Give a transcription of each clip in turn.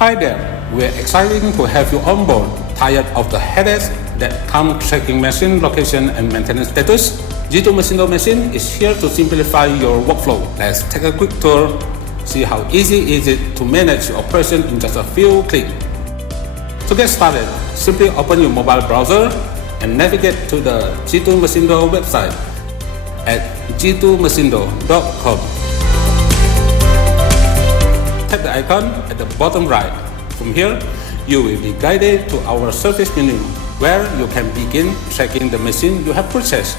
Hi there, we're excited to have you on board. Tired of the headaches that come tracking machine location and maintenance status? Djitoe Mesindo Machine is here to simplify your workflow. Let's take a quick tour, see how easy is it to manage your operation in just a few clicks. To get started, simply open your mobile browser and navigate to the Djitoe Mesindo website at djitoemesindo.com. Tap the icon at the bottom right. From here, you will be guided to our service menu, where you can begin tracking the machine you have purchased.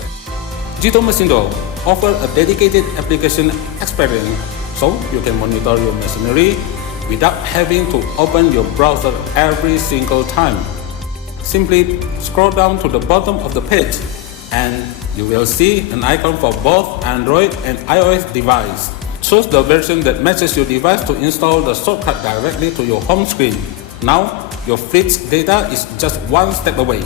Djitoe Mesindo offers a dedicated application experience, so you can monitor your machinery without having to open your browser every single time. Simply scroll down to the bottom of the page, and you will see an icon for both Android and iOS device. Choose the version that matches your device to install the shortcut directly to your home screen. Now, your fleet's data is just one step away.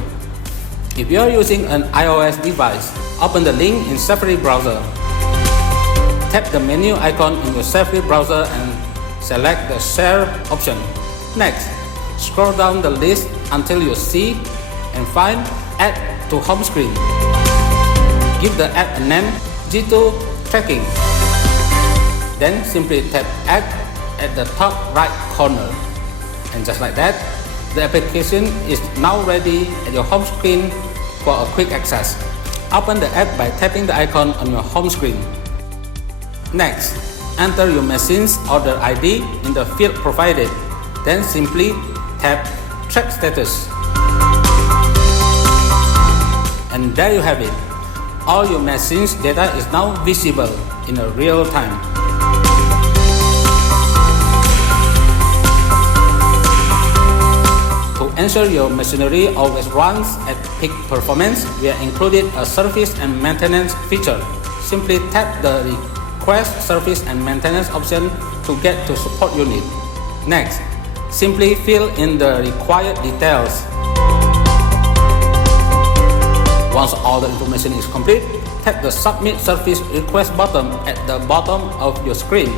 If you are using an iOS device, open the link in Safari browser. Tap the menu icon in your Safari browser and select the Share option. Next, scroll down the list until you see and find Add to Home Screen. Give the app a name, Djitoe Tracking. Then simply tap Add at the top right corner. And just like that, the application is now ready at your home screen for a quick access. Open the app by tapping the icon on your home screen. Next, enter your machine's order ID in the field provided. Then simply tap Track Status. And there you have it. All your machine's data is now visible in a real time. To ensure your machinery always runs at peak performance, we have included a service and maintenance feature. Simply tap the Request Service and Maintenance option to get to support unit. Next, simply fill in the required details. Once all the information is complete, tap the Submit Service Request button at the bottom of your screen.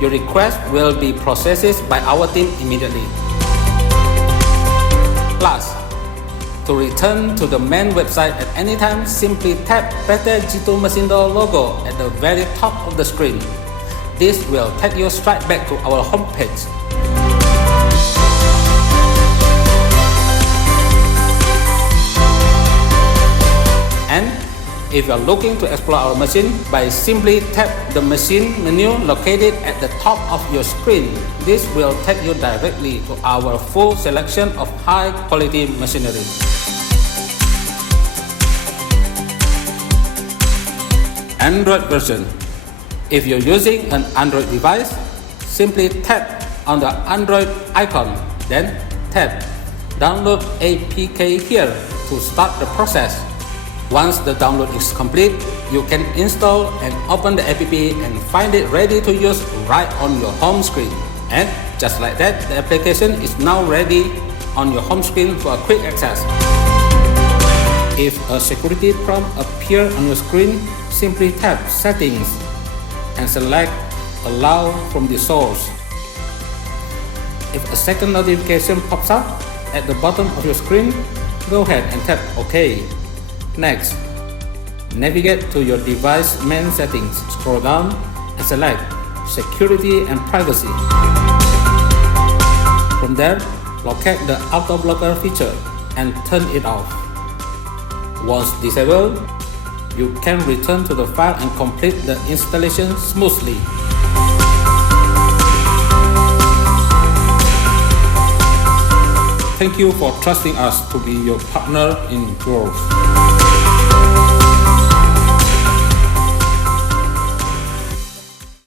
Your request will be processed by our team immediately. Plus, to return to the main website at any time, simply tap the Djitoe Mesindo logo at the very top of the screen. This will take you straight back to our homepage. And if you are looking to explore our machine, by simply tap the machine menu located at the top of your screen. This will take you directly to our full selection of high quality machinery. Android version. If you're using an Android device, simply tap on the Android icon, then tap Download APK here to start the process. Once the download is complete, you can install and open the app and find it ready to use right on your home screen. And just like that, the application is now ready on your home screen for a quick access. If a security prompt appears on your screen, simply tap Settings and select Allow from the source. If a second notification pops up at the bottom of your screen, go ahead and tap OK. Next, navigate to your device main settings, scroll down and select Security and Privacy. From there, locate the auto blocker feature and turn it off. Once disabled, you can return to the file and complete the installation smoothly. Thank you for trusting us to be your partner in growth.